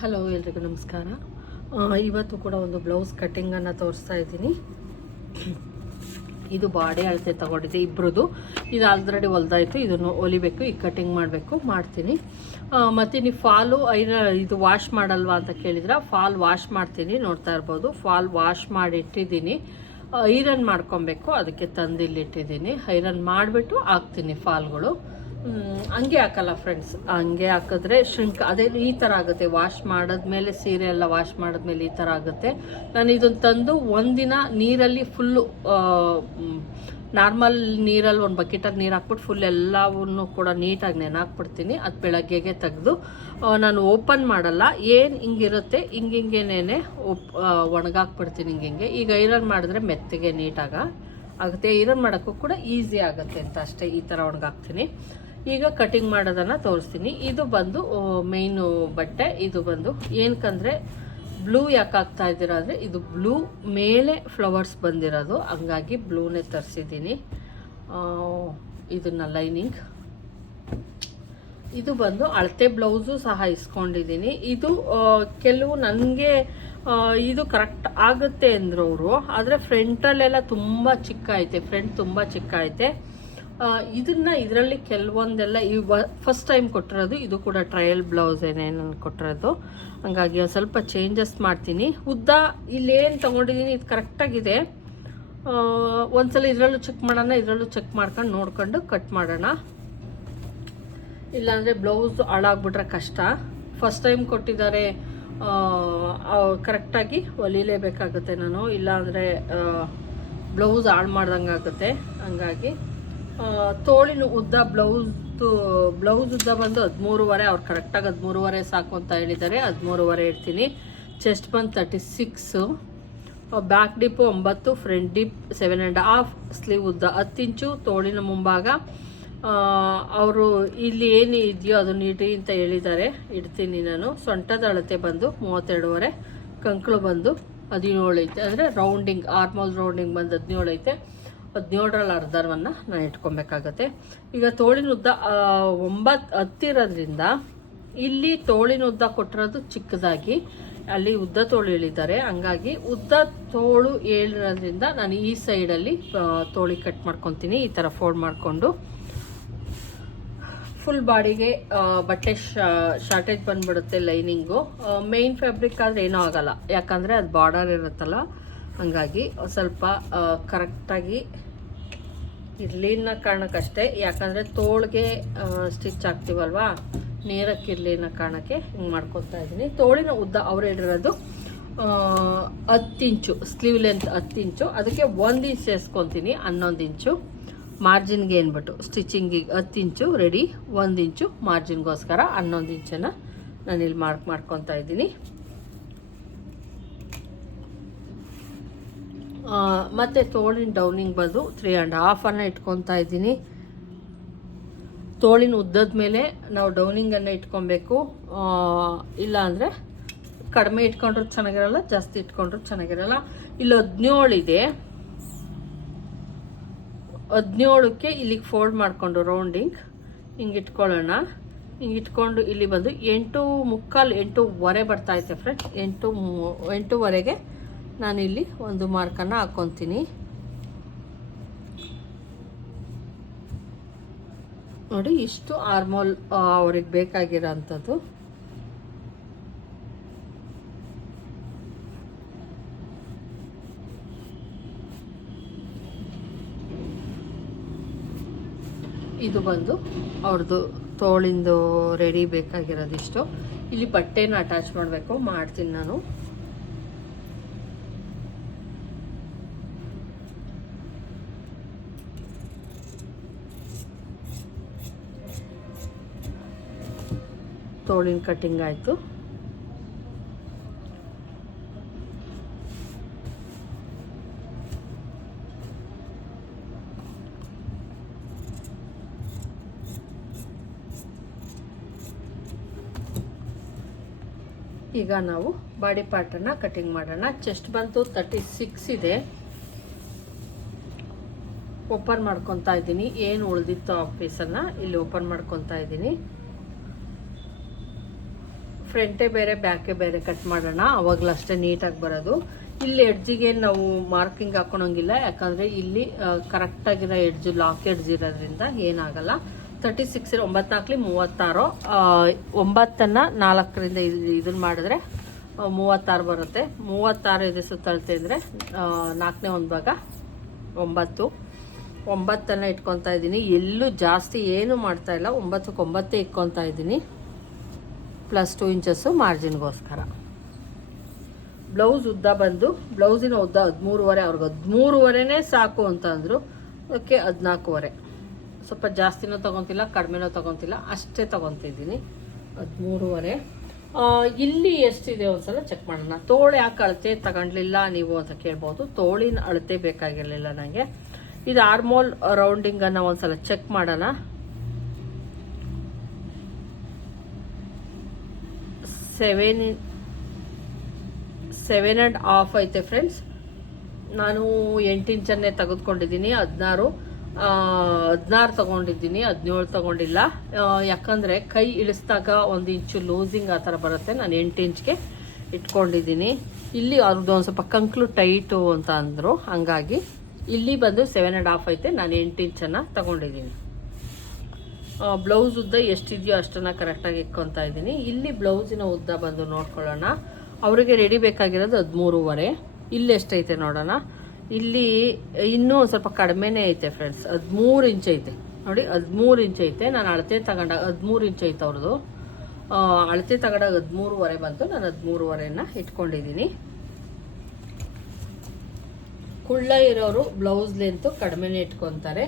Hello ಎಲ್ರಿಗೂ ನಮಸ್ಕಾರ. ಇವತ್ತು ಕೂಡ ಒಂದು ಬ್ಲೌಸ್ ಕಟ್ಟಿಂಗನ್ನು ತೋರಿಸ್ತಾ ಇದ್ದೀನಿ. ಇದು ಬಾಡಿ ಅಳತೆ ತಗೊಂಡಿದ್ದೆ ಇಬ್ಬರದು ಇದು ಆಲ್ರೆಡಿ ಹೊಲ್ದಾಯಿತು, ಇದನ್ನು ಹೊಲಿಬೇಕು, ಈಗ ಕಟ್ಟಿಂಗ್ ಮಾಡಬೇಕು, ಮಾಡ್ತೀನಿ. ಮತ್ತು ನೀವು ಫಾಲು ಐರ, ಇದು ವಾಶ್ ಮಾಡಲ್ವಾ ಅಂತ ಕೇಳಿದ್ರೆ ಫಾಲ್ ವಾಶ್ ಮಾಡ್ತೀನಿ, ನೋಡ್ತಾ ಇರ್ಬೋದು. ಫಾಲ್ ವಾಶ್ ಮಾಡಿ ಇಟ್ಟಿದ್ದೀನಿ. ಐರನ್ ಮಾಡ್ಕೊಬೇಕು, ಅದಕ್ಕೆ ತಂದಿಲ್ಲಿಟ್ಟಿದ್ದೀನಿ ಐರನ್ ಮಾಡಿಬಿಟ್ಟು ಹಾಕ್ತೀನಿ ಫಾಲ್ಗಳು ಹಂಗೆ ಹಾಕಲ್ಲ ಫ್ರೆಂಡ್ಸ್ ಹಂಗೆ ಹಾಕಿದ್ರೆ ಶ್ರಿಂಕ್ ಅದೇ ಈ ಥರ ಆಗುತ್ತೆ. ವಾಶ್ ಮಾಡಿದ್ಮೇಲೆ ಸೀರೆ ಎಲ್ಲ ವಾಶ್ ಮಾಡಿದ್ಮೇಲೆ ಈ ಥರ ಆಗುತ್ತೆ. ನಾನು ಇದನ್ನು ತಂದು ಒಂದಿನ ನೀರಲ್ಲಿ ಫುಲ್ಲು ನಾರ್ಮಲ್ ನೀರಲ್ಲಿ ಒಂದು ಬಕೆಟಲ್ಲಿ ನೀರು ಹಾಕ್ಬಿಟ್ಟು ಫುಲ್ ಎಲ್ಲವನ್ನು ಕೂಡ ನೀಟಾಗಿ ನೆನೆ ಹಾಕ್ಬಿಡ್ತೀನಿ ಅದು ಬೆಳಗ್ಗೆಗೆ ತೆಗೆದು ನಾನು ಓಪನ್ ಮಾಡಲ್ಲ. ಏನು ಹಿಂಗಿರುತ್ತೆ, ಹಿಂಗೆ ಹಿಂಗೇನೆ ಒಪ್ ಒಣಗಾಕ್ಬಿಡ್ತೀನಿ ಹಿಂಗೆ ಹಿಂಗೆ. ಈಗ ಐರನ್ ಮಾಡಿದ್ರೆ ಮೆತ್ತಗೆ ನೀಟಾಗ ಆಗುತ್ತೆ. ಐರನ್ ಮಾಡೋಕ್ಕೂ ಕೂಡ ಈಸಿ ಆಗುತ್ತೆ ಅಂತ ಅಷ್ಟೇ ಈ ಥರ ಒಣಗಾಕ್ತೀನಿ. ಈಗ ಕಟಿಂಗ್ ಮಾಡೋದನ್ನು ತೋರಿಸ್ತೀನಿ. ಇದು ಬಂದು ಮೇಯ್ನು ಬಟ್ಟೆ, ಇದು ಬಂದು. ಏನಕ್ಕಂದರೆ ಬ್ಲೂ ಯಾಕೆ ಆಗ್ತಾ ಇದ್ದೀರಾ ಇದು ಬ್ಲೂ ಮೇಲೆ ಫ್ಲವರ್ಸ್ ಬಂದಿರೋದು. ಹಂಗಾಗಿ ಬ್ಲೂನೇ ತರಿಸಿದ್ದೀನಿ. ಇದನ್ನ ಲೈನಿಂಗ್ ಇದು ಬಂದು ಅಳತೆ ಬ್ಲೌಸು ಸಹ ಇಸ್ಕೊಂಡಿದ್ದೀನಿ. ಇದು ಕೆಲವು ನನಗೆ ಇದು ಕರೆಕ್ಟ್ ಆಗುತ್ತೆ ಅಂದರು ಅವರು ಆದರೆ ಫ್ರಂಟಲ್ಲೆಲ್ಲ ತುಂಬ ಚಿಕ್ಕ ಐತೆ ಫ್ರಂಟ್ ತುಂಬ ಚಿಕ್ಕ ಐತೆ ಇದನ್ನ ಇದರಲ್ಲಿ ಕೆಲವೊಂದೆಲ್ಲ ಈ ಫಸ್ಟ್ ಟೈಮ್ ಕೊಟ್ಟಿರೋದು, ಇದು ಕೂಡ ಟ್ರಯಲ್ ಬ್ಲೌಸ್ ಏನೇನು ಕೊಟ್ಟಿರೋದು. ಹಂಗಾಗಿ ಒಂದು ಸ್ವಲ್ಪ ಚೇಂಜಸ್ ಮಾಡ್ತೀನಿ. ಉದ್ದ ಇಲ್ಲೇನು ತೊಗೊಂಡಿದ್ದೀನಿ ಇದು ಕರೆಕ್ಟಾಗಿದೆ ಒಂದ್ಸಲ ಇದರಲ್ಲೂ ಚೆಕ್ ಮಾಡೋಣ, ಇದರಲ್ಲೂ ಚೆಕ್ ಮಾಡ್ಕೊಂಡು ನೋಡ್ಕೊಂಡು ಕಟ್ ಮಾಡೋಣ. ಇಲ್ಲಾಂದರೆ ಬ್ಲೌಸ್ ಹಾಳಾಗ್ಬಿಟ್ರೆ ಕಷ್ಟ. ಫಸ್ಟ್ ಟೈಮ್ ಕೊಟ್ಟಿದ್ದಾರೆ ಕರೆಕ್ಟಾಗಿ ಹೊಲಿಲೇಬೇಕಾಗುತ್ತೆ ನಾನು. ಇಲ್ಲಾಂದರೆ ಬ್ಲೌಸ್ ಹಾಳು ಮಾಡ್ದಂಗೆ ಆಗುತ್ತೆ ಹಂಗಾಗಿ ತೋಳಿನ ಉದ್ದ ಬ್ಲೌಸ್ ಬ್ಲೌಸ್ ಉದ್ದ ಬಂದು ಹದಿಮೂರುವರೆ, ಅವ್ರು ಕರೆಕ್ಟಾಗಿ ಹದಿಮೂರುವರೆ ಸಾಕು ಅಂತ ಹೇಳಿದ್ದಾರೆ. ಹದಿಮೂರುವರೆ ಇಡ್ತೀನಿ. ಚೆಸ್ಟ್ ಬಂದು ತರ್ಟಿ ಸಿಕ್ಸು ಬ್ಯಾಕ್ ಡಿಪ್ಪು ಒಂಬತ್ತು front dip seven and half sleeve ಉದ್ದ ಹತ್ತು ಇಂಚು, ತೋಳಿನ ಮುಂಭಾಗ ಅವರು ಇಲ್ಲಿ ಏನು ಇದೆಯೋ ಅದು ನೀಟಿ ಅಂತ ಹೇಳಿದ್ದಾರೆ. ಇಡ್ತೀನಿ ನಾನು. ಸೊಂಟದ ಅಳತೆ ಬಂದು ಮೂವತ್ತೆರಡುವರೆ, ಕಂಕಳು ಬಂದು ಹದಿನೇಳು ಐತೆ. ಅಂದರೆ ರೌಂಡಿಂಗ್ ಆರ್ಮಲ್ ರೌಂಡಿಂಗ್ ಬಂದು ಹದಿನೇಳು ಐತೆ. ಹದಿನೇಳರಲ್ಲಿ ಅರ್ಧವನ್ನು ನಾನು ಇಟ್ಕೊಬೇಕಾಗತ್ತೆ. ಈಗ ತೋಳಿನ ಉದ್ದ ಒಂಬತ್ತು ಹತ್ತಿರೋದ್ರಿಂದ ಇಲ್ಲಿ ತೋಳಿನ ಉದ್ದ ಕೊಟ್ಟಿರೋದು ಚಿಕ್ಕದಾಗಿ, ಅಲ್ಲಿ ಉದ್ದ ತೋಳು ಹೇಳಿದ್ದಾರೆ ಹಂಗಾಗಿ ಉದ್ದ ತೋಳು ಹೇಳಿರೋದ್ರಿಂದ ನಾನು ಈ ಸೈಡಲ್ಲಿ ತೋಳಿ ಕಟ್ ಮಾಡ್ಕೊತೀನಿ, ಈ ಥರ ಫೋಲ್ಡ್ ಮಾಡಿಕೊಂಡು. ಫುಲ್ ಬಾಡಿಗೆ ಬಟ್ಟೆ ಶಾರ್ಟೇಜ್ ಬಂದ್ಬಿಡುತ್ತೆ ಲೈನಿಂಗು. ಮೇನ್ ಫ್ಯಾಬ್ರಿಕ್ ಆದರೆ ಏನೂ ಆಗಲ್ಲ. ಯಾಕಂದರೆ ಅದು ಬಾರ್ಡರ್ ಇರುತ್ತಲ್ಲ. ಹಂಗಾಗಿ ಸ್ವಲ್ಪ ಕರೆಕ್ಟಾಗಿ ಇರ್ಲಿನ ಕಾರಣಕ್ಕಷ್ಟೇ, ಯಾಕಂದರೆ ತೋಳಿಗೆ ಸ್ಟಿಚ್ ಹಾಕ್ತೀವಲ್ವಾ ನೇರಕ್ಕೆ ಇರ್ಲಿನ ಕಾರಣಕ್ಕೆ ಹಿಂಗೆ ಮಾಡ್ಕೊತಾ ಇದ್ದೀನಿ. ತೋಳಿನ ಉದ್ದ ಅವ್ರು ಹೇಳಿರೋದು ಹತ್ತು ಇಂಚು, ಸ್ಲೀವ್ ಲೆಂತ್ ಹತ್ತು ಇಂಚು, ಅದಕ್ಕೆ ಒಂದು ಇಂಚ್ ಸೇರಿಸ್ಕೊತೀನಿ ಹನ್ನೊಂದು ಇಂಚು. ಮಾರ್ಜಿನ್ಗೆ ಏನ್ಬಿಟ್ಟು ಸ್ಟಿಚಿಂಗಿಗೆ ಹತ್ತು ಇಂಚು ರೆಡಿ ಒಂದು ಇಂಚು ಮಾರ್ಜಿನ್ಗೋಸ್ಕರ ಹನ್ನೊಂದು ಇಂಚನ್ನು ನಾನಿಲ್ಲಿ ಮಾರ್ಕ್ ಮಾಡ್ಕೊತಾ ಇದ್ದೀನಿ. ಮತ್ತೆ ತೋಳಿನ ಡೌನಿಂಗ್ ಬಂದು ತ್ರೀ ಆ್ಯಂಡ್ ಹಾಫನ್ನು ಇಟ್ಕೊತಾ ಇದ್ದೀನಿ. ತೋಳಿನ ಉದ್ದದ ಮೇಲೆ ನಾವು ಡೌನಿಂಗನ್ನು ಇಟ್ಕೊಬೇಕು. ಇಲ್ಲಾಂದರೆ ಕಡಿಮೆ ಇಟ್ಕೊಂಡ್ರು ಚೆನ್ನಾಗಿರಲ್ಲ, ಜಾಸ್ತಿ ಇಟ್ಕೊಂಡ್ರು ಚೆನ್ನಾಗಿರಲ್ಲ. ಇಲ್ಲಿ ಹದಿನೇಳು ಇದೆ. ಹದಿನೇಳಕ್ಕೆ ಇಲ್ಲಿಗೆ ಫೋಲ್ಡ್ ಮಾಡಿಕೊಂಡು ರೌಂಡಿಂಗ್ ಹಿಂಗೆ ಇಟ್ಕೊಳ್ಳೋಣ. ಹಿಂಗೆ ಇಟ್ಕೊಂಡು ಇಲ್ಲಿ ಬಂದು ಎಂಟು ಮುಕ್ಕಾಲು ಎಂಟೂವರೆ ಬರ್ತಾ ಐತೆ ಫ್ರೆಂಡ್ ಎಂಟು ಎಂಟೂವರೆಗೆ ನಾನಿಲ್ಲಿ ಒಂದು ಮಾರ್ಕನ್ನು ಹಾಕ್ಕೊತೀನಿ. ನೋಡಿ, ಇಷ್ಟು ಆರ್ಮೋಲ್ ಅವ್ರಿಗೆ ಬೇಕಾಗಿರೋ ಅಂಥದ್ದು ಇದು ಬಂದು ಅವ್ರದ್ದು ತೋಳಿಂದು ರೆಡಿ ಬೇಕಾಗಿರೋದಿಷ್ಟು. ಇಲ್ಲಿ ಬಟ್ಟೆನ ಅಟ್ಯಾಚ್ ಮಾಡಬೇಕು, ಮಾಡ್ತೀನಿ ನಾನು. ತೋಳಿನ ಕಟ್ಟಿಂಗ್ ಆಯಿತು. ಈಗ ನಾವು ಬಾಡಿ ಪಾರ್ಟನ್ನು ಕಟಿಂಗ್ ಮಾಡೋಣ. ಚೆಸ್ಟ್ ಬಂತು ತರ್ಟಿ ಸಿಕ್ಸ್ ಇದೆ. ಓಪನ್ ಮಾಡ್ಕೊತಾ ಇದ್ದೀನಿ. ಏನು ಉಳಿದಿತ್ತು ಆ ಪೀಸನ್ನು ಇಲ್ಲಿ ಓಪನ್ ಮಾಡ್ಕೊತಾ ಇದ್ದೀನಿ. ಫ್ರಂಟೇ ಬೇರೆ ಬ್ಯಾಕೆ ಬೇರೆ ಕಟ್ ಮಾಡೋಣ. ಅವಾಗಲೂ ಅಷ್ಟೇ ನೀಟಾಗಿ ಬರೋದು. ಇಲ್ಲಿ ಎಡ್ಜಿಗೆ ನಾವು ಮಾರ್ಕಿಂಗ್ ಹಾಕೊಳಂಗಿಲ್ಲ. ಯಾಕಂದರೆ ಇಲ್ಲಿ ಕರೆಕ್ಟಾಗಿರೋ ಎಡ್ಜು ಲಾಕ್ ಎಡ್ಜ್ ಇರೋದ್ರಿಂದ ಏನಾಗಲ್ಲ. ತರ್ಟಿ ಸಿಕ್ಸ್ ಒಂಬತ್ತಾಕ್ಲಿ ಮೂವತ್ತಾರು. ಒಂಬತ್ತನ್ನು ನಾಲ್ಕರಿಂದ ಇದನ್ನ ಮಾಡಿದ್ರೆ ಮೂವತ್ತಾರು ಬರುತ್ತೆ. ಮೂವತ್ತಾರು ಇದೆ ಸುತ್ತಳತೆ ಅಂದರೆ ನಾಲ್ಕನೇ ಒಂದು ಭಾಗ, ಒಂಬತ್ತು. ಒಂಬತ್ತನ್ನು ಇಟ್ಕೊತಾ ಇದ್ದೀನಿ. ಎಲ್ಲೂ ಜಾಸ್ತಿ ಏನು ಮಾಡ್ತಾ ಇಲ್ಲ. ಒಂಬತ್ತಕ್ಕೆ ಒಂಬತ್ತೇ ಇಟ್ಕೊತಾ ಇದ್ದೀನಿ. ಪ್ಲಸ್ ಟೂ ಇಂಚಸ್ಸು ಮಾರ್ಜಿನ್ಗೋಸ್ಕರ. ಬ್ಲೌಸ್ ಉದ್ದ ಬಂದು, ಬ್ಲೌಸಿನ ಉದ್ದ ಹದಿಮೂರುವರೆ, ಅವ್ರಿಗೆ ಹದಿಮೂರುವರೆನೇ ಸಾಕು ಅಂತಂದರು ಅದಕ್ಕೆ ಹದಿನಾಲ್ಕುವರೆ ಸ್ವಲ್ಪ ಜಾಸ್ತಿನೂ ತೊಗೊತಿಲ್ಲ, ಕಡಿಮೆನೂ ತೊಗೊತಿಲ್ಲ, ಅಷ್ಟೇ ತೊಗೊತಿದ್ದೀನಿ, ಹದಿಮೂರುವರೆ. ಇಲ್ಲಿ ಎಷ್ಟಿದೆ ಒಂದ್ಸಲ ಚೆಕ್ ಮಾಡೋಣ. ತೋಳು ಯಾಕೆ ಅಳತೆ ತಗೊಂಡ್ಲಿಲ್ಲ ನೀವು ಅಂತ ಕೇಳ್ಬೋದು. ತೋಳಿನ ಅಳತೆ ಬೇಕಾಗಿರಲಿಲ್ಲ ನನಗೆ ಇದು ಆರ್ಮೋಲ್ ರೌಂಡಿಂಗನ್ನು ಒಂದ್ಸಲ ಚೆಕ್ ಮಾಡೋಣ. ಸೆವೆನ್ ಸೆವೆನ್ ಆ್ಯಂಡ್ ಹಾಫ್ ಐತೆ ಫ್ರೆಂಡ್ಸ್ ನಾನು ಎಂಟು ಇಂಚನ್ನೇ ತೆಗೆದುಕೊಂಡಿದ್ದೀನಿ, ಹದಿನಾರು. ಹದಿನಾರು ತೊಗೊಂಡಿದ್ದೀನಿ, ಹದಿನೇಳು ತೊಗೊಂಡಿಲ್ಲ. ಯಾಕಂದರೆ ಕೈ ಇಳಿಸಿದಾಗ ಒಂದು ಇಂಚು ಲೂಸಿಂಗ್ ಆ ಥರ ಬರುತ್ತೆ. ನಾನು ಎಂಟು ಇಂಚ್ಗೆ ಇಟ್ಕೊಂಡಿದ್ದೀನಿ. ಇಲ್ಲಿ ಅವ್ರದ್ದು ಒಂದು ಸ್ವಲ್ಪ ಕಂಕ್ಲು ಟೈಟು ಅಂತ ಅಂದರು. ಹಂಗಾಗಿ ಇಲ್ಲಿ ಬಂದು ಸೆವೆನ್ ಆ್ಯಂಡ್ ಹಾಫ್ ಐತೆ. ನಾನು ಎಂಟು ಇಂಚನ್ನು ತಗೊಂಡಿದ್ದೀನಿ. ಬ್ಲೌಸ್ ಉದ್ದ ಎಷ್ಟಿದೆಯೋ ಅಷ್ಟನ್ನು ಕರೆಕ್ಟಾಗಿ ಇಟ್ಕೊತಾ ಇದ್ದೀನಿ. ಇಲ್ಲಿ ಬ್ಲೌಸಿನ ಉದ್ದ ಬಂದು ನೋಡ್ಕೊಳ್ಳೋಣ. ಅವರಿಗೆ ರೆಡಿ ಬೇಕಾಗಿರೋದು ಹದಿಮೂರುವರೆ. ಇಲ್ಲಿ ಎಷ್ಟೈತೆ ನೋಡೋಣ. ಇಲ್ಲಿ ಇನ್ನೂ ಸ್ವಲ್ಪ ಕಡಿಮೆನೇ ಐತೆ ಫ್ರೆಂಡ್ಸ್ ಹದಿಮೂರು ಇಂಚ್ ಐತೆ. ನೋಡಿ, ಹದಿಮೂರು ಇಂಚ್ ಐತೆ. ನಾನು ಅಳತೆ ತಗೊಂಡಾಗ ಹದಿಮೂರು ಇಂಚ್ ಐತೆ ಅವ್ರದ್ದು. ಅಳತೆ ತಗೊಂಡಾಗ ಹದಿಮೂರುವರೆ ಬಂತು. ನಾನು ಹದಿಮೂರುವರೆನ ಇಟ್ಕೊಂಡಿದ್ದೀನಿ. ಕುಳ್ಳ ಇರೋರು ಬ್ಲೌಸ್ ಲೆಂತು ಕಡಿಮೆನೇ ಇಟ್ಕೊತಾರೆ.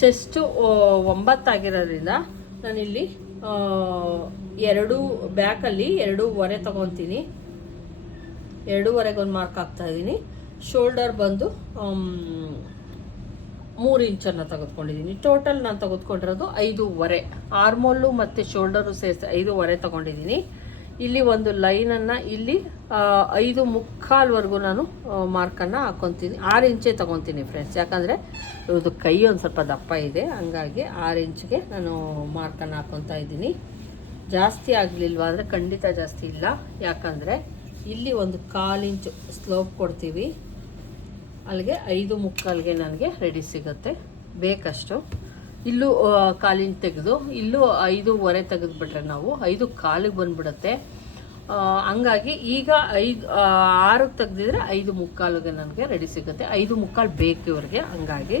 ಚೆಸ್ಟು ಒಂಬತ್ತಾಗಿರೋದ್ರಿಂದ ನಾನಿಲ್ಲಿ ಎರಡು ಬ್ಯಾಕಲ್ಲಿ ಎರಡೂವರೆ ತಗೊತೀನಿ. ಎರಡೂವರೆಗೆ ಒಂದು ಮಾರ್ಕ್ ಹಾಕ್ತಾ ಇದ್ದೀನಿ ಶೋಲ್ಡರ್ ಬಂದು ಮೂರು ಇಂಚನ್ನು ತೆಗೆದುಕೊಂಡಿದ್ದೀನಿ ಟೋಟಲ್ ನಾನು ತೆಗೆದುಕೊಂಡಿರೋದು ಐದೂವರೆ ಆರ್ಮೋಲು ಮತ್ತು ಶೋಲ್ಡರು ಸೇರಿಸಿ ಐದೂವರೆ ತಗೊಂಡಿದ್ದೀನಿ ಇಲ್ಲಿ ಒಂದು ಲೈನನ್ನು ಇಲ್ಲಿ ಐದು ಮುಕ್ಕಾಲ್ವರೆಗೂ ನಾನು ಮಾರ್ಕನ್ನು ಹಾಕ್ಕೊತೀನಿ ಆರು ಇಂಚೇ ತೊಗೊತೀನಿ ಫ್ರೆಂಡ್ಸ್ ಯಾಕಂದರೆ ಇದು ಕೈ ಒಂದು ಸ್ವಲ್ಪ ದಪ್ಪ ಇದೆ. ಹಂಗಾಗಿ ಆರು ಇಂಚ್ಗೆ ನಾನು ಮಾರ್ಕನ್ನು ಹಾಕ್ಕೊತಾ ಇದ್ದೀನಿ. ಜಾಸ್ತಿ ಆಗಲಿಲ್ವ ಅಂದರೆ ಖಂಡಿತ ಜಾಸ್ತಿ ಇಲ್ಲ. ಯಾಕಂದರೆ ಇಲ್ಲಿ ಒಂದು ಕಾಲು ಇಂಚು ಸ್ಲೋಪ್ ಕೊಡ್ತೀವಿ. ಅಲ್ಲಿಗೆ ಐದು ಮುಕ್ಕಾಲ್ಗೆ ನನಗೆ ರೆಡಿ ಸಿಗುತ್ತೆ. ಬೇಕಷ್ಟು. ಇಲ್ಲೂ ಕಾಲಿನ ತೆಗೆದು, ಇಲ್ಲೂ ಐದೂವರೆ ತೆಗೆದುಬಿಟ್ರೆ ನಾವು, ಐದು ಕಾಲಿಗೆ ಬಂದ್ಬಿಡುತ್ತೆ. ಹಂಗಾಗಿ ಈಗ ಐದು ಆರಿಗೆ ತೆಗೆದಿದ್ರೆ ಐದು ಮುಕ್ಕಾಲಿಗೆ ನನಗೆ ರೆಡಿ ಸಿಗುತ್ತೆ. ಐದು ಮುಕ್ಕಾಲು ಬೇಕು ಇವ್ರಿಗೆ, ಹಂಗಾಗಿ.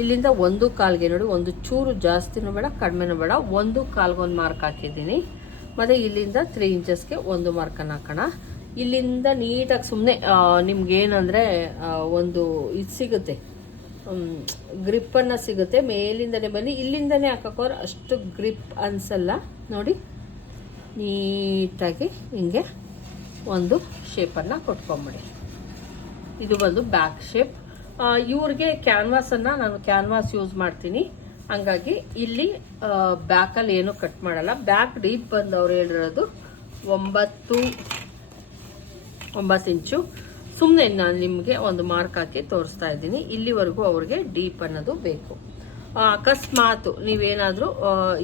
ಇಲ್ಲಿಂದ ಒಂದು ಕಾಲಿಗೆ ನೋಡಿ, ಒಂದು ಚೂರು ಜಾಸ್ತಿನೂ ಬೇಡ, ಕಡಿಮೆನೂ ಬೇಡ. ಒಂದು ಕಾಲ್ಗೆ ಒಂದು ಮಾರ್ಕ್ ಹಾಕಿದ್ದೀನಿ. ಮತ್ತು ಇಲ್ಲಿಂದ ತ್ರೀ ಇಂಚಸ್ಗೆ ಒಂದು ಮಾರ್ಕನ್ನು ಹಾಕೋಣ. ಇಲ್ಲಿಂದ ನೀಟಾಗಿ ಸುಮ್ಮನೆ ನಿಮ್ಗೇನಂದರೆ ಒಂದು ಇದು ಸಿಗುತ್ತೆ. ಗ್ರಿಪ್ಪನ್ನು ಸಿಗುತ್ತೆ. ಮೇಲಿಂದನೇ ಬನ್ನಿ. ಇಲ್ಲಿಂದನೇ ಹಾಕೋರು ಅಷ್ಟು ಗ್ರಿಪ್ ಅನಿಸಲ್ಲ. ನೋಡಿ, ನೀಟಾಗಿ ಹಿಂಗೆ ಒಂದು ಶೇಪನ್ನು ಕೊಟ್ಕೊಂಬಿಡಿ. ಇದು ಬಂದು ಬ್ಯಾಕ್ ಶೇಪ್ ಇವ್ರಿಗೆ ಕ್ಯಾನ್ವಾಸನ್ನು ನಾನು ಕ್ಯಾನ್ವಾಸ್ ಯೂಸ್ ಮಾಡ್ತೀನಿ. ಹಂಗಾಗಿ ಇಲ್ಲಿ ಬ್ಯಾಕಲ್ಲಿ ಏನು ಕಟ್ ಮಾಡಲ್ಲ. ಬ್ಯಾಕ್ ಡೀಪ್ ಬಂದು ಅವ್ರು ಹೇಳಿರೋದು ಒಂಬತ್ತು ಒಂಬತ್ತು ಇಂಚು. ಸುಮ್ಮನೆ ನಾನು ನಿಮಗೆ ಒಂದು ಮಾರ್ಕ್ ಹಾಕಿ ತೋರಿಸ್ತಾ ಇದ್ದೀನಿ. ಇಲ್ಲಿವರೆಗೂ ಅವ್ರಿಗೆ ಡೀಪ್ ಅನ್ನೋದು ಬೇಕು. ಅಕಸ್ಮಾತ್ ನೀವೇನಾದರೂ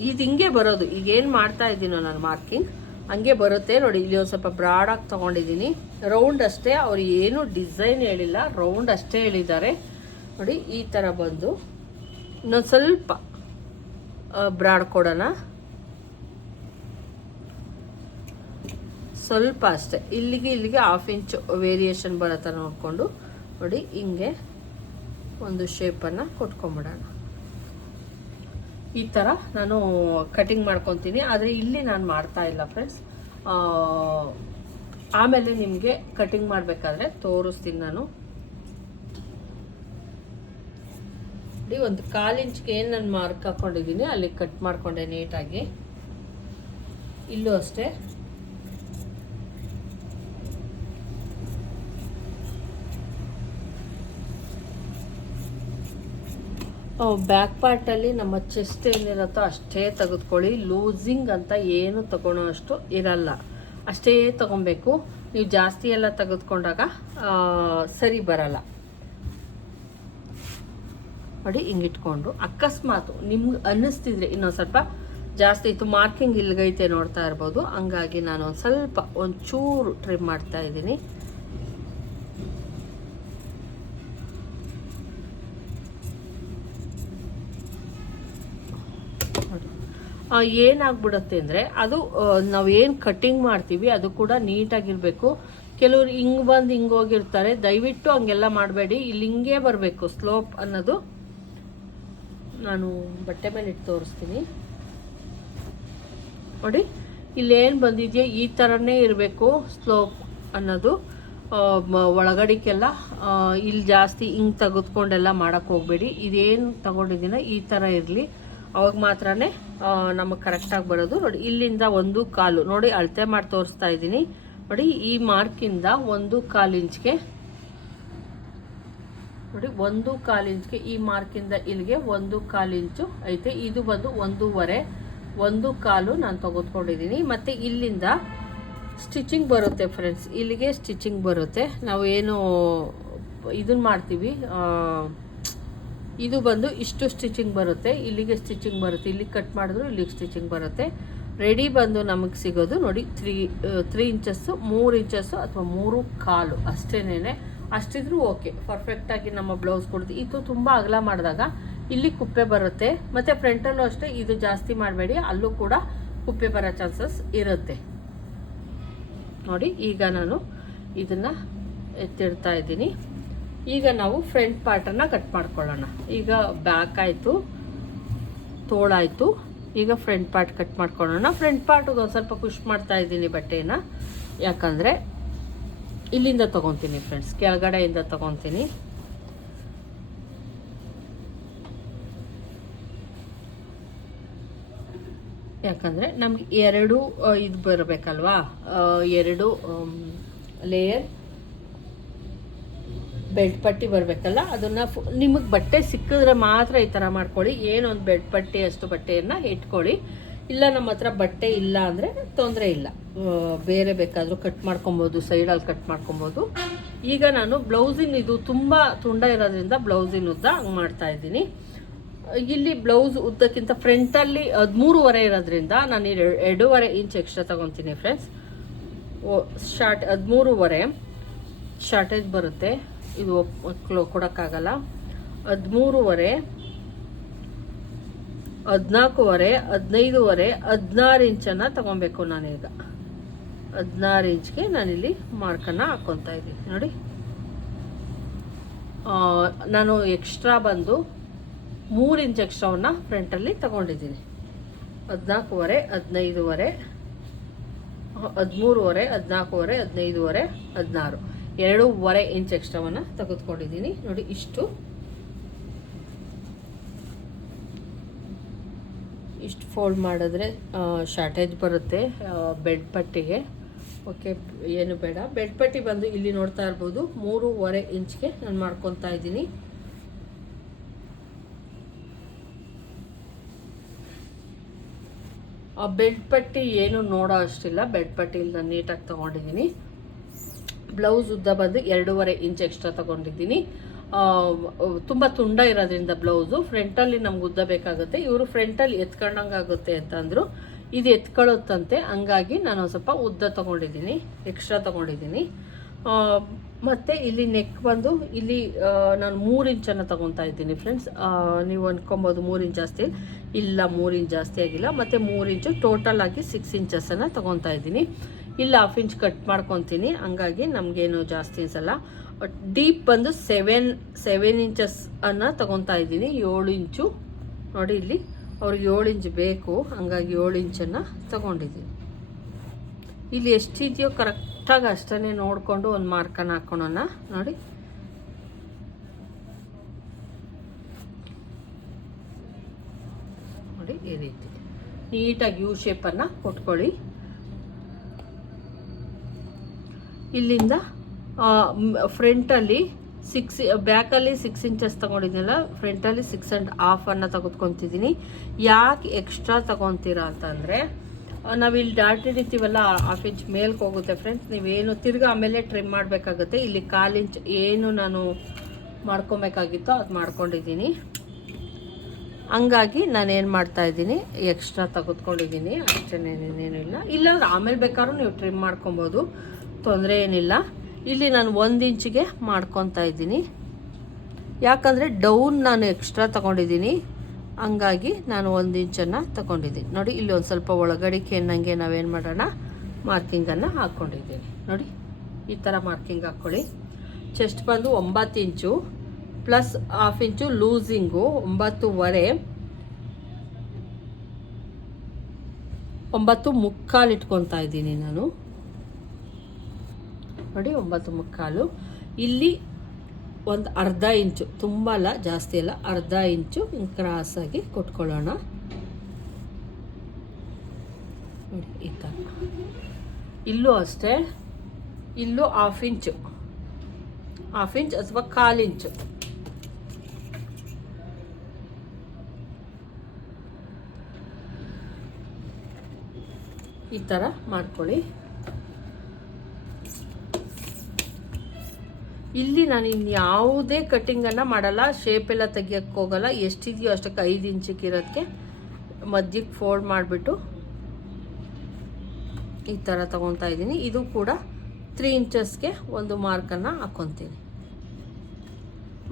ಇದು ಹಿಂಗೆ ಬರೋದು. ಈಗ ಏನು ಮಾಡ್ತಾ ಇದ್ದೀನೋ ನಾನು ಮಾರ್ಕಿಂಗ್ ಹಂಗೆ ಬರುತ್ತೆ ನೋಡಿ. ಇಲ್ಲಿ ಒಂದು ಸ್ವಲ್ಪ ಬ್ರಾಡಾಗಿ ತೊಗೊಂಡಿದ್ದೀನಿ. ರೌಂಡ್ ಅಷ್ಟೇ. ಅವ್ರು ಏನು ಡಿಸೈನ್ ಹೇಳಿಲ್ಲ. ರೌಂಡ್ ಅಷ್ಟೇ ಹೇಳಿದ್ದಾರೆ. ನೋಡಿ, ಈ ಥರ ಬಂದು ಇನ್ನೊಂದು ಸ್ವಲ್ಪ ಬ್ರಾಡ್ ಕೊಡೋಣ. ಸ್ವಲ್ಪ ಅಷ್ಟೆ. ಇಲ್ಲಿಗೆ ಇಲ್ಲಿಗೆ ಹಾಫ್ ಇಂಚ್ ವೇರಿಯೇಷನ್ ಬರೋ ಥರ ನೋಡಿಕೊಂಡು. ನೋಡಿ, ಹಿಂಗೆ ಒಂದು ಶೇಪನ್ನು ಕೊಟ್ಕೊಂಬಿಡೋಣ. ಈ ಥರ ನಾನು ಕಟಿಂಗ್ ಮಾಡ್ಕೊತೀನಿ. ಆದರೆ ಇಲ್ಲಿ ನಾನು ಮಾಡ್ತಾ ಇಲ್ಲ ಫ್ರೆಂಡ್ಸ್ ಆಮೇಲೆ ನಿಮಗೆ ಕಟಿಂಗ್ ಮಾಡಬೇಕಾದ್ರೆ ತೋರಿಸ್ತೀನಿ ನಾನು. ನೋಡಿ, ಒಂದು ಕಾಲು ಇಂಚ್ಗೆ ಏನು ನಾನು ಮಾರ್ಕ್ ಹಾಕೊಂಡಿದ್ದೀನಿ, ಅಲ್ಲಿ ಕಟ್ ಮಾಡಿಕೊಂಡೆ ನೀಟಾಗಿ ಇಲ್ಲೂ ಅಷ್ಟೇ. ಬ್ಯಾಕ್ ಪಾರ್ಟಲ್ಲಿ ನಮ್ಮ ಚೆಸ್ಟ್ ಏನಿರುತ್ತೋ ಅಷ್ಟೇ ತೆಗೆದುಕೊಳ್ಳಿ. ಲೂಸಿಂಗ್ ಅಂತ ಏನು ತಗೊಳ್ಳೋ ಅಷ್ಟು ಇರಲ್ಲ. ಅಷ್ಟೇ ತಗೊಬೇಕು. ನೀವು ಜಾಸ್ತಿ ಎಲ್ಲ ತೆಗೆದುಕೊಂಡಾಗ ಸರಿ ಬರಲ್ಲ. ನೋಡಿ ಹಿಂಗಿಟ್ಕೊಂಡು ಅಕಸ್ಮಾತ್ ನಿಮ್ಗೆ ಅನ್ನಿಸ್ತಿದ್ರೆ ಇನ್ನೊಂದು ಸ್ವಲ್ಪ ಜಾಸ್ತಿ ಇತ್ತು ಮಾರ್ಕಿಂಗ್ ಇಲ್ಗೈತೆ ನೋಡ್ತಾ ಇರ್ಬೋದು. ಹಂಗಾಗಿ ನಾನು ಒಂದು ಸ್ವಲ್ಪ ಒಂದು ಚೂರು ಟ್ರಿಮ್ ಮಾಡ್ತಾ ಇದ್ದೀನಿ. ಏನಾಗ್ಬಿಡುತ್ತೆ ಅಂದರೆ ಅದು ನಾವು ಏನು ಕಟ್ಟಿಂಗ್ ಮಾಡ್ತೀವಿ ಅದು ಕೂಡ ನೀಟಾಗಿರಬೇಕು. ಕೆಲವರು ಹಿಂಗೆ ಬಂದು ಹಿಂಗೆ ಹೋಗಿರ್ತಾರೆ, ದಯವಿಟ್ಟು ಹಂಗೆಲ್ಲ ಮಾಡಬೇಡಿ, ಇಲ್ಲಿ ಹಿಂಗೆ ಬರಬೇಕು ಸ್ಲೋಪ್ ಅನ್ನೋದು. ನಾನು ಬಟ್ಟೆ ಮೇಲೆ ಇಟ್ಟು ತೋರಿಸ್ತೀನಿ. ನೋಡಿ ಇಲ್ಲೇನು ಬಂದಿದೆಯಾ, ಈ ಥರನೇ ಇರಬೇಕು ಸ್ಲೋಪ್ ಅನ್ನೋದು. ಒಳಗಡಿಕೆಲ್ಲ ಇಲ್ಲಿ ಜಾಸ್ತಿ ಹಿಂಗೆ ತೆಗೆದುಕೊಂಡೆಲ್ಲ ಮಾಡೋಕ್ಕೆ ಹೋಗಬೇಡಿ. ಇದೇನು ತಗೊಂಡಿದ್ದೀನ ಈ ಥರ ಇರಲಿ. ಅವಾಗ ಮಾತ್ರನೇ ನಮಗೆ ಕರೆಕ್ಟಾಗಿ ಬರೋದು. ನೋಡಿ, ಇಲ್ಲಿಂದ ಒಂದು ಕಾಲು, ನೋಡಿ, ಅಳತೆ ಮಾಡಿ ತೋರಿಸ್ತಾ ಇದ್ದೀನಿ. ನೋಡಿ, ಈ ಮಾರ್ಕಿಂದ ಒಂದು ಕಾಲು ಇಂಚ್ಗೆ, ನೋಡಿ, ಒಂದು ಕಾಲು ಇಂಚ್ಗೆ, ಈ ಮಾರ್ಕಿಂದ ಇಲ್ಲಿಗೆ ಒಂದು ಕಾಲು ಇಂಚು ಐತೆ. ಇದು ಬಂದು ಒಂದೂವರೆ, ಒಂದು ಕಾಲು ನಾನು ತೆಗೆದುಕೊಂಡಿದ್ದೀನಿ ಮತ್ತು ಇಲ್ಲಿಂದ ಸ್ಟಿಚಿಂಗ್ ಬರುತ್ತೆ ಫ್ರೆಂಡ್ಸ್ ಇಲ್ಲಿಗೆ ಸ್ಟಿಚಿಂಗ್ ಬರುತ್ತೆ. ನಾವು ಏನು ಇದನ್ನ ಮಾಡ್ತೀವಿ ಇದು ಬಂದು ಇಷ್ಟು ಸ್ಟಿಚಿಂಗ್ ಬರುತ್ತೆ, ಇಲ್ಲಿಗೆ ಸ್ಟಿಚಿಂಗ್ ಬರುತ್ತೆ ಇಲ್ಲಿಗೆ ಕಟ್ ಮಾಡಿದ್ರು ಇಲ್ಲಿಗೆ ಸ್ಟಿಚಿಂಗ್ ಬರುತ್ತೆ. ರೆಡಿ ಬಂದು ನಮಗೆ ಸಿಗೋದು ನೋಡಿ ತ್ರೀ ತ್ರೀ ಇಂಚಸ್ಸು ಮೂರು ಇಂಚಸ್ಸು ಅಥವಾ ಮೂರು ಕಾಲು ಅಷ್ಟೇನೆ ಅಷ್ಟಿದ್ರೂ ಓಕೆ ಪರ್ಫೆಕ್ಟಾಗಿ ನಮ್ಮ ಬ್ಲೌಸ್ ಕೊಡ್ತೀವಿ. ಇದು ತುಂಬ ಅಗಲ ಮಾಡಿದಾಗ ಇಲ್ಲಿ ಕುಪ್ಪೆ ಬರುತ್ತೆ. ಮತ್ತು ಫ್ರಂಟಲ್ಲೂ ಅಷ್ಟೇ ಇದು ಜಾಸ್ತಿ ಮಾಡಬೇಡಿ, ಅಲ್ಲೂ ಕೂಡ ಕುಪ್ಪೆ ಬರೋ ಚಾನ್ಸಸ್ ಇರುತ್ತೆ. ನೋಡಿ, ಈಗ ನಾನು ಇದನ್ನು ಎತ್ತಿಡ್ತಾ ಇದ್ದೀನಿ. ಈಗ ನಾವು ಫ್ರಂಟ್ ಪಾರ್ಟನ್ನು ಕಟ್ ಮಾಡ್ಕೊಳ್ಳೋಣ. ಈಗ ಬ್ಯಾಕ್ ಆಯಿತು ತೋಳಾಯಿತು ಈಗ ಫ್ರಂಟ್ ಪಾರ್ಟ್ ಕಟ್ ಮಾಡ್ಕೊಳ್ಳೋಣ. ಫ್ರಂಟ್ ಪಾರ್ಟಿಗೆ ಒಂದು ಸ್ವಲ್ಪ ಪುಷ್ ಮಾಡ್ತಾ ಇದ್ದೀನಿ ಬಟ್ಟೆನ. ಯಾಕಂದರೆ ಇಲ್ಲಿಂದ ತೊಗೊತೀನಿ ಫ್ರೆಂಡ್ಸ್ ಕೆಳಗಡೆಯಿಂದ ತೊಗೊತೀನಿ. ಯಾಕಂದರೆ ನಮ್ಗೆ ಎರಡು ಇದು ಬರಬೇಕಲ್ವಾ? ಎರಡು ಲೇಯರ್ ಬೆಲ್ಟ್ ಪಟ್ಟಿ ಬರಬೇಕಲ್ಲ, ಅದನ್ನು ನಿಮಗೆ ಬಟ್ಟೆ ಸಿಕ್ಕಿದ್ರೆ ಮಾತ್ರ ಈ ಥರ ಮಾಡ್ಕೊಳ್ಳಿ. ಏನೊಂದು ಬೆಲ್ಟ್ ಪಟ್ಟಿ ಅಷ್ಟು ಬಟ್ಟೆಯನ್ನು ಇಟ್ಕೊಳ್ಳಿ. ಇಲ್ಲ ನಮ್ಮ ಹತ್ರ ಬಟ್ಟೆ ಇಲ್ಲ ಅಂದರೆ ತೊಂದರೆ ಇಲ್ಲ. ಬೇರೆ ಬೇಕಾದರೂ ಕಟ್ ಮಾಡ್ಕೊಬೋದು ಸೈಡಲ್ಲಿ ಕಟ್ ಮಾಡ್ಕೊಬೋದು. ಈಗ ನಾನು ಬ್ಲೌಸಿನ ಇದು ತುಂಬ ತುಂಡ ಇರೋದ್ರಿಂದ ಬ್ಲೌಸಿನ ಉದ್ದ ಹಂಗೆ ಮಾಡ್ತಾ ಇದ್ದೀನಿ. ಇಲ್ಲಿ ಬ್ಲೌಸ್ ಉದ್ದಕ್ಕಿಂತ ಫ್ರಂಟಲ್ಲಿ ಹದಿಮೂರುವರೆ ಇರೋದ್ರಿಂದ ನಾನು ಎರ- ಎರಡೂವರೆ ಇಂಚ್ ಎಕ್ಸ್ಟ್ರಾ ತಗೊತೀನಿ ಫ್ರೆಂಡ್ಸ್ ಶಾರ್ಟ್ ಹದಿಮೂರುವರೆ. ಶಾರ್ಟೇಜ್ ಬರುತ್ತೆ. ಇದು ಕೊಡೋಕ್ಕಾಗಲ್ಲ. ಹದಿಮೂರುವರೆ ಹದಿನಾಲ್ಕುವರೆ ಹದಿನೈದುವರೆ ಹದಿನಾರು ಇಂಚನ್ನು ತಗೊಬೇಕು ನಾನೀಗ. ಹದಿನಾರು ಇಂಚ್ಗೆ ನಾನಿಲ್ಲಿ ಮಾರ್ಕನ್ನು ಹಾಕ್ಕೊತಾ ಇದ್ದೀನಿ. ನೋಡಿ. ನಾನು ಎಕ್ಸ್ಟ್ರಾ ಬಂದು ಮೂರು ಇಂಚ್ ಎಕ್ಸ್ಟ್ರಾವನ್ನು ಫ್ರಂಟಲ್ಲಿ ತಗೊಂಡಿದ್ದೀನಿ. ಹದಿನಾಲ್ಕುವರೆ ಹದಿನೈದುವರೆ, ಹದಿಮೂರುವರೆ ಹದಿನಾಲ್ಕುವರೆ ಹದಿನೈದುವರೆ, ಹದಿನಾರು. ಎರಡೂವರೆ ಇಂಚ್ ಎಕ್ಸ್ಟ್ರಾವನ್ನು ತೆಗೆದುಕೊಂಡಿದ್ದೀನಿ. ನೋಡಿ, ಇಷ್ಟು. ಇಷ್ಟು ಫೋಲ್ಡ್ ಮಾಡಿದ್ರೆ ಶಾರ್ಟೇಜ್ ಬರುತ್ತೆ ಬೆಡ್ ಪಟ್ಟಿಗೆ. ಓಕೆ ಏನು ಬೇಡ. ಬೆಡ್ ಪಟ್ಟಿ ಬಂದು ಇಲ್ಲಿ ನೋಡ್ತಾ ಇರ್ಬೋದು, ಮೂರುವರೆ ಇಂಚ್ಗೆ ನಾನು ಮಾಡ್ಕೊತಾ ಇದ್ದೀನಿ. ಆ ಬೆಡ್ ಪಟ್ಟಿ ಏನು ನೋಡೋ ಅಷ್ಟಿಲ್ಲ. ಬೆಡ್ ಪಟ್ಟಿ ನಾನು ನೀಟಾಗಿ ತೊಗೊಂಡಿದ್ದೀನಿ. ಬ್ಲೌಸ್ ಉದ್ದ ಬಂದು ಎರಡೂವರೆ ಇಂಚ್ ಎಕ್ಸ್ಟ್ರಾ ತಗೊಂಡಿದ್ದೀನಿ. ತುಂಬ ತುಂಡ ಇರೋದ್ರಿಂದ ಬ್ಲೌಸು. ಫ್ರಂಟಲ್ಲಿ ನಮ್ಗೆ ಉದ್ದ ಬೇಕಾಗುತ್ತೆ. ಇವರು ಫ್ರಂಟಲ್ಲಿ ಎತ್ಕೊಂಡಂಗೆ ಆಗುತ್ತೆ ಅಂತ ಅಂದರು. ಇದು ಎತ್ಕೊಳ್ಳುತ್ತಂತೆ. ಹಂಗಾಗಿ ನಾನು ಸ್ವಲ್ಪ ಉದ್ದ ತೊಗೊಂಡಿದ್ದೀನಿ. ಎಕ್ಸ್ಟ್ರಾ ತೊಗೊಂಡಿದ್ದೀನಿ. ಮತ್ತು ಇಲ್ಲಿ ನೆಕ್ ಬಂದು ಇಲ್ಲಿ ನಾನು ಮೂರು ಇಂಚನ್ನು ತೊಗೊತಾ ಇದ್ದೀನಿ ಫ್ರೆಂಡ್ಸ್ ನೀವು ಅಂದ್ಕೊಬೋದು ಮೂರು ಇಂಚ್ ಜಾಸ್ತಿ ಇಲ್ಲ, ಮೂರು ಇಂಚ್ ಜಾಸ್ತಿ ಆಗಿಲ್ಲ. ಮತ್ತು ಮೂರು ಇಂಚು ಟೋಟಲ್ ಆಗಿ ಸಿಕ್ಸ್ ಇಂಚಸ್ಸನ್ನು ತೊಗೊತಾ ಇದ್ದೀನಿ. ಇಲ್ಲಿ ಹಾಫ್ ಇಂಚ್ ಕಟ್ ಮಾಡ್ಕೊತೀನಿ. ಹಂಗಾಗಿ ನಮಗೇನು ಜಾಸ್ತಿ ಅನ್ಸಲ್ಲ. ಡೀಪ್ ಬಂದು ಸೆವೆನ್ ಸೆವೆನ್ ಇಂಚಸ್ ಅನ್ನ ತಗೊತಾ ಇದ್ದೀನಿ. ಏಳು ಇಂಚು. ನೋಡಿ ಇಲ್ಲಿ, ಅವ್ರಿಗೆ ಏಳು ಇಂಚ್ ಬೇಕು. ಹಂಗಾಗಿ ಏಳು ಇಂಚನ್ನು ತಗೊಂಡಿದ್ದೀನಿ. ಇಲ್ಲಿ ಎಷ್ಟಿದೆಯೋ ಕರೆಕ್ಟಾಗಿ ಅಷ್ಟೇ ನೋಡಿಕೊಂಡು ಒಂದು ಮಾರ್ಕನ್ನು ಹಾಕೊಳ್ಳೋಣ ನೋಡಿ. ನೋಡಿ, ಈ ರೀತಿ. ನೀಟಾಗಿ ಯು ಶೇಪನ್ನು ಕೊಟ್ಕೊಳ್ಳಿ. ಇಲ್ಲಿಂದ ಫ್ರಂಟಲ್ಲಿ ಸಿಕ್ಸ್ ಬ್ಯಾಕಲ್ಲಿ ಸಿಕ್ಸ್ ಇಂಚಸ್ ತೊಗೊಂಡಿದ್ನಲ್ಲ ಫ್ರಂಟಲ್ಲಿ ಸಿಕ್ಸ್ ಆ್ಯಂಡ್ ಹಾಫನ್ನು ತೆಗೆದುಕೊತಿದ್ದೀನಿ. ಯಾಕೆ ಎಕ್ಸ್ಟ್ರಾ ತೊಗೊತೀರಾ ಅಂತಂದರೆ ನಾವಿಲ್ಲಿ ಡಾಟ್ ಹಿಡಿತೀವಲ್ಲ ಹಾಫ್ ಇಂಚ್ ಮೇಲ್ಗೆ ಹೋಗುತ್ತೆ ಫ್ರೆಂಡ್ಸ್ ನೀವೇನು ತಿರ್ಗಿ ಆಮೇಲೆ ಟ್ರಿಮ್ ಮಾಡಬೇಕಾಗುತ್ತೆ. ಇಲ್ಲಿ ಕಾಲು ಇಂಚ್ ಏನು ನಾನು ಮಾಡ್ಕೊಬೇಕಾಗಿತ್ತೋ ಅದು ಮಾಡ್ಕೊಂಡಿದ್ದೀನಿ. ಹಂಗಾಗಿ ನಾನು ಏನು ಮಾಡ್ತಾ ಇದ್ದೀನಿ ಎಕ್ಸ್ಟ್ರಾ ತೆಗೆದುಕೊಂಡಿದ್ದೀನಿ. ಅಷ್ಟೇ ಇಲ್ಲ ಇಲ್ಲಾಂದ್ರೆ ಆಮೇಲೆ ಬೇಕಾದ್ರೂ ನೀವು ಟ್ರಿಮ್ ಮಾಡ್ಕೊಬೋದು. ತೊಂದರೆ ಏನಿಲ್ಲ. ಇಲ್ಲಿ ನಾನು ಒಂದು ಇಂಚಿಗೆ ಮಾಡ್ಕೊತಾ ಇದ್ದೀನಿ. ಯಾಕಂದರೆ ಡೌನ್ ನಾನು ಎಕ್ಸ್ಟ್ರಾ ತೊಗೊಂಡಿದ್ದೀನಿ. ಹಂಗಾಗಿ ನಾನು ಒಂದು ಇಂಚನ್ನು ತೊಗೊಂಡಿದ್ದೀನಿ. ನೋಡಿ, ಇಲ್ಲಿ ಒಂದು ಸ್ವಲ್ಪ ಒಳಗಡಿಕೆ ಅನ್ನಂಗೆ ನಾವೇನು ಮಾಡೋಣ? ಮಾರ್ಕಿಂಗನ್ನು ಹಾಕ್ಕೊಂಡಿದ್ದೀನಿ ನೋಡಿ, ಈ ಥರ ಮಾರ್ಕಿಂಗ್ ಹಾಕ್ಕೊಳ್ಳಿ. ಚೆಸ್ಟ್ ಬಂದು ಒಂಬತ್ತು ಇಂಚು ಪ್ಲಸ್ ಹಾಫ್ ಇಂಚು ಲೂಸಿಂಗು ಒಂಬತ್ತುವರೆ, ಒಂಬತ್ತು ಮುಕ್ಕಾಲು ಇಟ್ಕೊತಾ ಇದ್ದೀನಿ ನಾನು. ನೋಡಿ ಒಂಬತ್ತು ಮುಕ್ಕಾಲು. ಇಲ್ಲಿ ಒಂದು ಅರ್ಧ ಇಂಚು, ತುಂಬ ಅಲ್ಲ, ಜಾಸ್ತಿ ಅಲ್ಲ, ಅರ್ಧ ಇಂಚು ಕ್ರಾಸಾಗಿ ಕೊಟ್ಕೊಳ್ಳೋಣ. ನೋಡಿ, ಈ ಥರ ಇಲ್ಲೂ ಅಷ್ಟೇ, ಇಲ್ಲೂ ಹಾಫ್ ಇಂಚು. ಹಾಫ್ ಇಂಚ್ ಅಥವಾ ಕಾಲು ಇಂಚು. ಈ ಥರ ಮಾಡ್ಕೊಳ್ಳಿ. ಇಲ್ಲಿ ನಾನು ಇನ್ಯಾವುದೇ ಕಟ್ಟಿಂಗನ್ನು ಮಾಡಲ್ಲ ಶೇಪ್ ಎಲ್ಲ ತೆಗಿಯೋಕ್ಕೆ ಹೋಗಲ್ಲ. ಎಷ್ಟಿದೆಯೋ ಅಷ್ಟಕ್ಕೆ ಐದು ಇಂಚಿಗೆ ಇರೋದಕ್ಕೆ ಮಧ್ಯಕ್ಕೆ ಫೋಲ್ಡ್ ಮಾಡಿಬಿಟ್ಟು ಈ ಥರ ತೊಗೊತಾ ಇದ್ದೀನಿ. ಇದು ಕೂಡ ತ್ರೀ ಇಂಚಸ್ಗೆ ಒಂದು ಮಾರ್ಕನ್ನು ಹಾಕ್ಕೊತೀನಿ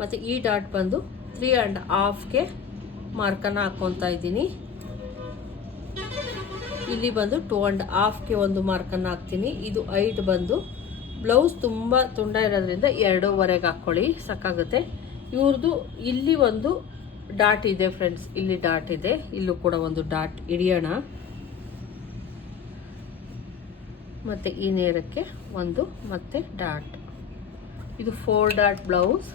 ಮತ್ತು ಈ ಡಾಟ್ ಬಂದು ತ್ರೀ ಆ್ಯಂಡ್ ಹಾಫ್ಗೆ ಮಾರ್ಕನ್ನು ಹಾಕ್ಕೊತಾ ಇದ್ದೀನಿ. ಇಲ್ಲಿ ಬಂದು ಟೂ ಆ್ಯಂಡ್ ಹಾಫ್ಗೆ ಒಂದು ಮಾರ್ಕನ್ನು ಹಾಕ್ತೀನಿ. ಇದು ಐಟ್ ಬಂದು ಬ್ಲೌಸ್ ತುಂಬ ತುಂಡ ಇರೋದ್ರಿಂದ ಎರಡೂವರೆಗೆ ಹಾಕ್ಕೊಳ್ಳಿ ಸಾಕಾಗುತ್ತೆ ಇವ್ರದ್ದು ಇಲ್ಲಿ ಒಂದು ಡಾಟ್ ಇದೆ ಫ್ರೆಂಡ್ಸ್, ಇಲ್ಲಿ ಡಾಟ್ ಇದೆ, ಇಲ್ಲೂ ಕೂಡ ಒಂದು ಡಾಟ್ ಹಿಡಿಯೋಣ. ಮತ್ತು ಈ ನೇರಕ್ಕೆ ಒಂದು ಮತ್ತೆ ಡಾಟ್. ಇದು ಫೋರ್ ಡಾಟ್ ಬ್ಲೌಸ್.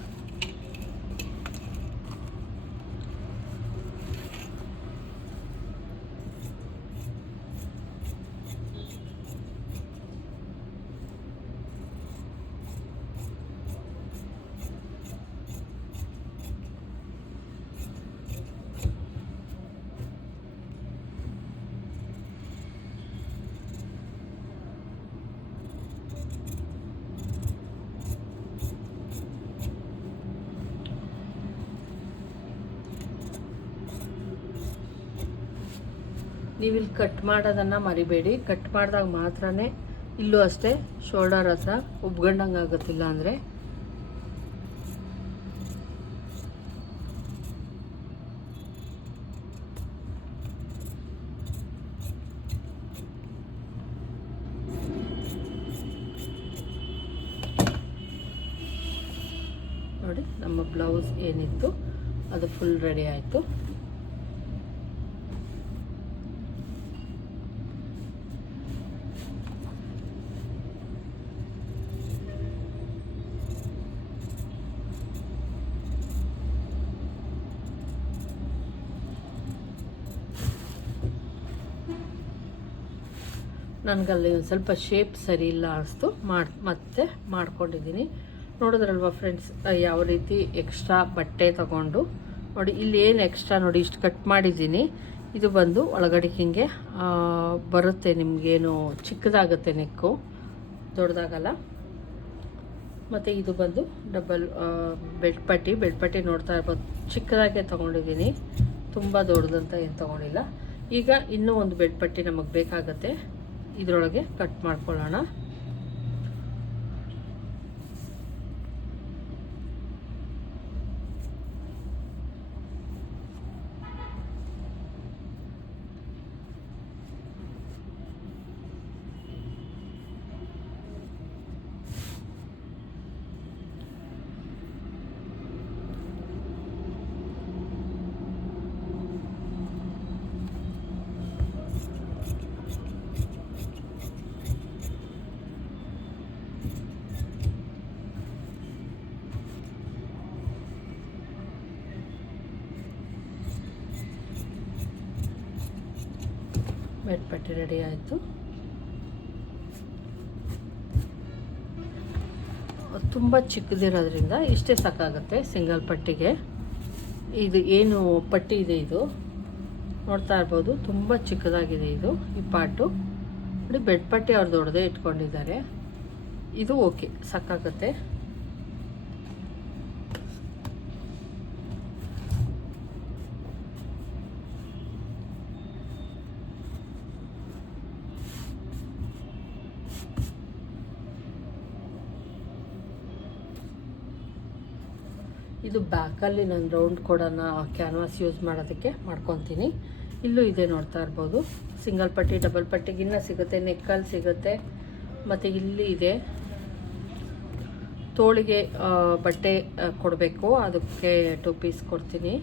ಕಟ್ ಮಾಡೋದನ್ನು ಮರಿಬೇಡಿ. ಕಟ್ ಮಾಡಿದಾಗ ಮಾತ್ರನೇ ಇಲ್ಲೂ ಅಷ್ಟೇ ಶೋಲ್ಡರ್ ಹತ್ರ ಉಬ್ಗಂಡಂಗೆ ಆಗುತ್ತಿಲ್ಲ ಅಂದರೆ. ನೋಡಿ, ನಮ್ಮ ಬ್ಲೌಸ್ ಏನಿತ್ತು, ಅದು ಫುಲ್ ರೆಡಿ ಆಯಿತು. ನನಗಲ್ಲಿ ಒಂದು ಸ್ವಲ್ಪ ಶೇಪ್ ಸರಿ ಇಲ್ಲ ಅನಿಸ್ತು. ಮಾಡಿ, ಮತ್ತೆ ಮಾಡ್ಕೊಂಡಿದ್ದೀನಿ ನೋಡಿದ್ರಲ್ವ ಫ್ರೆಂಡ್ಸ್ ಯಾವ ರೀತಿ ಎಕ್ಸ್ಟ್ರಾ ಬಟ್ಟೆ ತಗೊಂಡು. ನೋಡಿ, ಇಲ್ಲಿ ಏನು ಎಕ್ಸ್ಟ್ರಾ ನೋಡಿ, ಇಷ್ಟು ಕಟ್ ಮಾಡಿದ್ದೀನಿ ಇದು ಬಂದು ಒಳಗಡೆ ಹಿಂಗೆ ಬರುತ್ತೆ ನಿಮಗೇನು ಚಿಕ್ಕದಾಗುತ್ತೆ ನೆಕ್ಕು. ದೊಡ್ಡದಾಗಲ್ಲ. ಮತ್ತು ಇದು ಬಂದು ಡಬಲ್ ಬೆಡ್ ಪಟ್ಟಿ. ಬೆಡ್ ಪಟ್ಟಿ ನೋಡ್ತಾ ಇರ್ಬೋದು. ಚಿಕ್ಕದಾಗೆ ತೊಗೊಂಡಿದ್ದೀನಿ ತುಂಬ ದೊಡ್ಡದಂತ ಏನು ತೊಗೊಂಡಿಲ್ಲ. ಈಗ ಇನ್ನೂ ಒಂದು ಬೆಡ್ ಪಟ್ಟಿ ನಮಗೆ ಬೇಕಾಗತ್ತೆ. ಇದರೊಳಗೆ ಕಟ್ ಮಾಡ್ಕೊಳ್ಳೋಣ. ರೆಡಿ ಆಯಿತು. ತುಂಬ ಚಿಕ್ಕದಿರೋದ್ರಿಂದ ಇಷ್ಟೇ ಸಾಕಾಗುತ್ತೆ ಸಿಂಗಲ್ ಪಟ್ಟಿಗೆ. ಇದು ಏನು ಪಟ್ಟಿ ಇದೆ ಇದು? ನೋಡ್ತಾ ಇರ್ಬೋದು, ತುಂಬ ಚಿಕ್ಕದಾಗಿದೆ ಇದು ಈ ಪಾಟು ನೋಡಿ, ಬೆಡ್ ಪಟ್ಟಿ ಅವ್ರು ದೊಡ್ಡದೇ ಇಟ್ಕೊಂಡಿದ್ದಾರೆ. ಇದು ಓಕೆ, ಸಾಕಾಗುತ್ತೆ. ಇದು ಬ್ಯಾಕಲ್ಲಿ ನಾನು ರೌಂಡ್ ಕೊಡೋಣ ಕ್ಯಾನ್ವಾಸ್ ಯೂಸ್ ಮಾಡೋದಕ್ಕೆ ಮಾಡ್ಕೊತೀನಿ. ಇಲ್ಲೂ ಇದೆ ನೋಡ್ತಾ ಇರ್ಬೋದು. ಸಿಂಗಲ್ ಪಟ್ಟಿ, ಡಬಲ್ ಪಟ್ಟಿಗಿನ್ನ ಸಿಗುತ್ತೆ ನೆಕ್ಕಲ್ಲಿ ಸಿಗುತ್ತೆ, ಮತ್ತು ಇಲ್ಲಿ ಇದೆ. ತೋಳಿಗೆ ಬಟ್ಟೆ ಕೊಡಬೇಕು. ಅದಕ್ಕೆ ಟೂ ಪೀಸ್ ಕೊಡ್ತೀನಿ.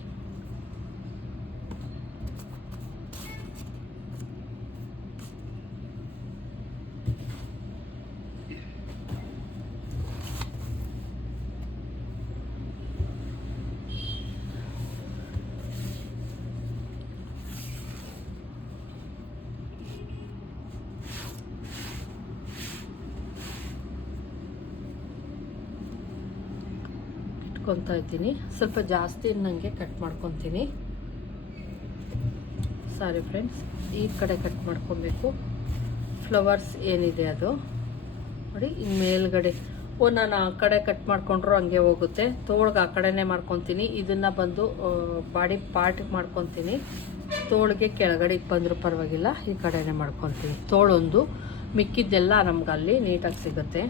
ಇಟ್ಕೊತಾ ಇದ್ದೀನಿ. ಸ್ವಲ್ಪ ಜಾಸ್ತಿ ನನಗೆ ಕಟ್ ಮಾಡ್ಕೊತೀನಿ. ಸಾರಿ ಫ್ರೆಂಡ್ಸ್ ಈ ಕಡೆ ಕಟ್ ಮಾಡ್ಕೊಬೇಕು. ಫ್ಲವರ್ಸ್ ಏನಿದೆ ಅದು? ನೋಡಿ ಇನ್ನು ಮೇಲ್ಗಡೆ. ಓ, ನಾನು ಆ ಕಡೆ ಕಟ್ ಮಾಡ್ಕೊಂಡ್ರು ಹಂಗೆ ಹೋಗುತ್ತೆ. ತೋಳ್ಗೆ ಆ ಕಡೆನೇ ಮಾಡ್ಕೊತೀನಿ. ಇದನ್ನು ಬಂದು ಬಾಡಿ ಪಾರ್ಟಿಗೆ ಮಾಡ್ಕೊತೀನಿ. ತೋಳಿಗೆ ಕೆಳಗಡೆ ಬಂದರೂ ಪರವಾಗಿಲ್ಲ, ಈ ಕಡೆನೇ ಮಾಡ್ಕೊತೀನಿ. ತೋಳೊಂದು ಮಿಕ್ಕಿದ್ದೆಲ್ಲ ನಮ್ಗೆ ಅಲ್ಲಿ ನೀಟಾಗಿ ಸಿಗುತ್ತೆ.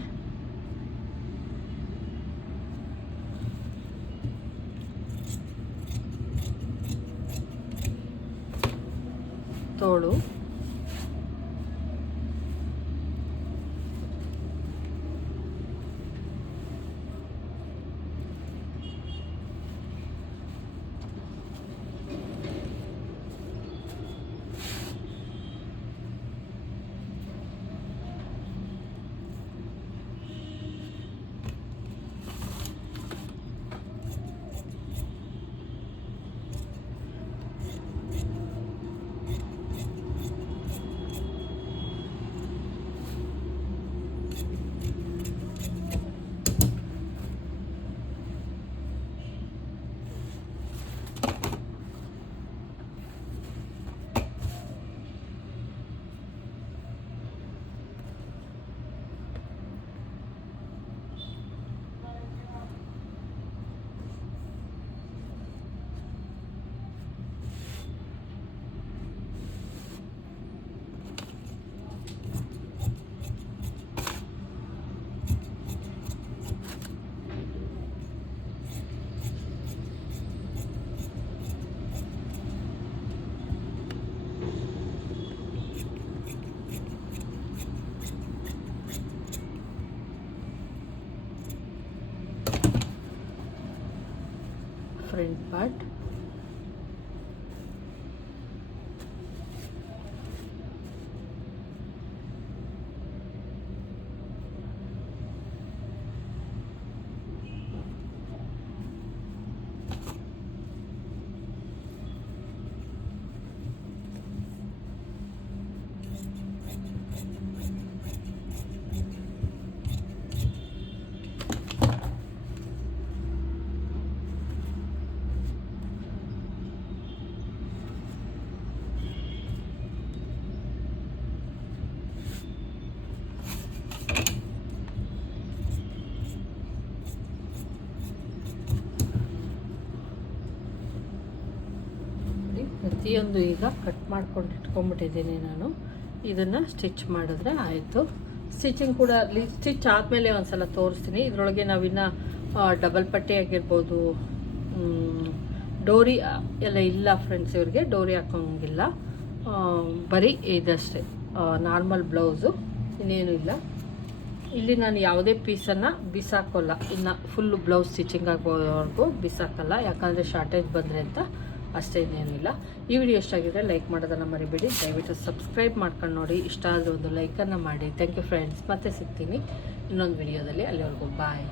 ತೋಳು ಫ್ರಂಟ್ ಪಾರ್ಟ್ ನೋಡಿ, ಪ್ರತಿಯೊಂದು ಈಗ ಕಟ್ ಮಾಡ್ಕೊಂಡು ಇಟ್ಕೊಂಡ್ಬಿಟ್ಟಿದ್ದೀನಿ ನಾನು. ಇದನ್ನು ಸ್ಟಿಚ್ ಮಾಡಿದ್ರೆ ಆಯಿತು. ಸ್ಟಿಚಿಂಗ್ ಕೂಡ ಸ್ಟಿಚ್ ಆದಮೇಲೆ ಒಂದು ಸಲ ತೋರಿಸ್ತೀನಿ. ಇದರೊಳಗೆ ನಾವಿನ್ನ ಡಬಲ್ ಪಟ್ಟಿ ಆಗಿರ್ಬೋದು ಡೋರಿ ಎಲ್ಲ ಇಲ್ಲ ಫ್ರೆಂಡ್ಸ್ ಇವ್ರಿಗೆ, ಡೋರಿ ಹಾಕೋಂಗಿಲ್ಲ. ಬರೀ ಇದಷ್ಟೇ. ನಾರ್ಮಲ್ ಬ್ಲೌಸು ಇನ್ನೇನು ಇಲ್ಲ. ಇಲ್ಲಿ ನಾನು ಯಾವುದೇ ಪೀಸನ್ನು ಬಿಸಾಕೋಲ್ಲ. ಇನ್ನು ಫುಲ್ಲು ಬ್ಲೌಸ್ ಸ್ಟಿಚಿಂಗ್ ಆಗೋವರೆಗೂ ಬಿಸಾಕಲ್ಲ. ಯಾಕಂದರೆ ಶಾರ್ಟೇಜ್ ಬಂದರೆ ಅಂತ. ಅಷ್ಟೇ ಇನ್ನೇನಿಲ್ಲ ಈ ವಿಡಿಯೋ ಇಷ್ಟ ಆಗಿದ್ರೆ ಲೈಕ್ ಮಾಡೋದನ್ನು ಮರಿಬೇಡಿ. ದಯವಿಟ್ಟು ಸಬ್ಸ್ಕ್ರೈಬ್ ಮಾಡ್ಕೊಂಡು ನೋಡಿ. ಇಷ್ಟ ಆದರೆ ಒಂದು ಲೈಕನ್ನು ಮಾಡಿ. ಥ್ಯಾಂಕ್ ಯು ಫ್ರೆಂಡ್ಸ್ ಮತ್ತೆ ಸಿಗ್ತೀನಿ ಇನ್ನೊಂದು ವಿಡಿಯೋದಲ್ಲಿ ಅಲ್ಲಿವರೆಗೂ ಬಾಯ್